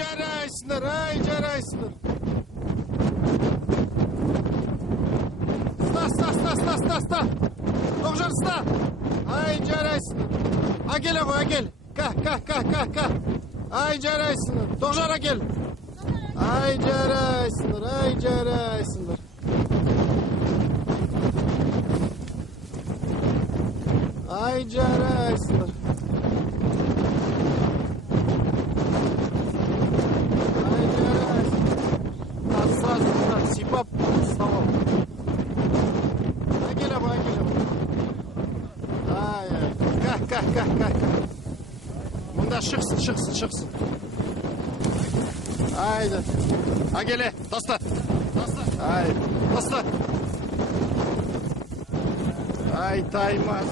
жарайсыңдар, ай, жарайсыңдар. Ста. Тоғжан, ста. Ай, жарайсыңдар. Акел ғой, акел. Ка. Ай, жарайсыңдар. Тоғжан, акел. Ай, жарайсыңдар, ай, жарайсыңдар. Ай, жарайсыңдар. Ай, жарайсыңдар. Сразу сипап ұстауым. Акел ғой. Ай, ка. Мұнда шықсын. Айда. Акеле, таста. Ай, таста. Ай, таймас.